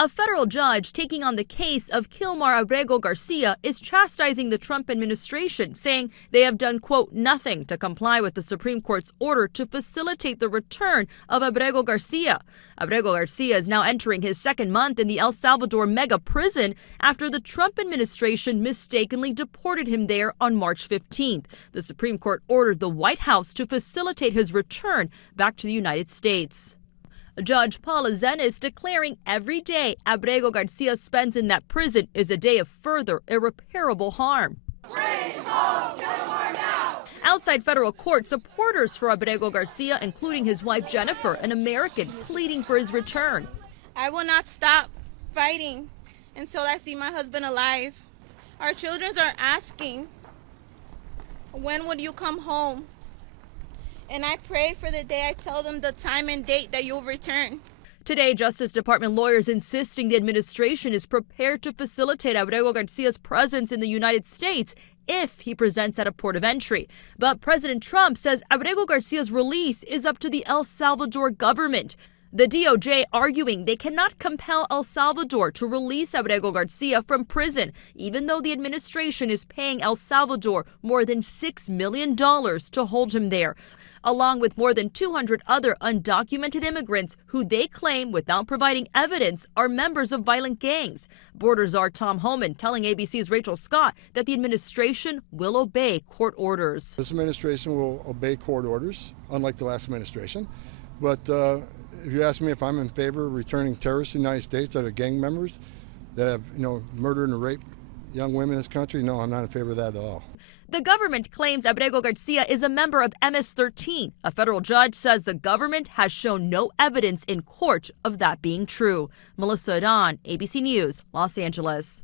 A federal judge taking on the case of Kilmar Abrego Garcia is chastising the Trump administration, saying they have done, quote, nothing to comply with the Supreme Court's order to facilitate the return of Abrego Garcia. Abrego Garcia is now entering his second month in the El Salvador mega prison after the Trump administration mistakenly deported him there on March 15th. The Supreme Court ordered the White House to facilitate his return back to the United States. Judge Paula Xinis declaring every day Abrego Garcia spends in that prison is a day of further irreparable harm. Outside federal court, supporters for Abrego Garcia, including his wife Jennifer, an American, pleading for his return. I will not stop fighting until I see my husband alive. Our children are asking, when would you come home? And I pray for the day I tell them the time and date that you'll return. Today, Justice Department lawyers insisting the administration is prepared to facilitate Abrego Garcia's presence in the United States if he presents at a port of entry. But President Trump says Abrego Garcia's release is up to the El Salvador government. The DOJ arguing they cannot compel El Salvador to release Abrego Garcia from prison, even though the administration is paying El Salvador more than $6 million to hold him there, along with more than 200 other undocumented immigrants who they claim, without providing evidence, are members of violent gangs. Border czar Tom Homan telling ABC's Rachel Scott that the administration will obey court orders. This administration will obey court orders, unlike the last administration. But if you ask me if I'm in favor of returning terrorists to the United States that are gang members, that have murdered and raped young women in this country, no, I'm not in favor of that at all. The government claims Abrego Garcia is a member of MS-13. A federal judge says the government has shown no evidence in court of that being true. Melissa Adan, ABC News, Los Angeles.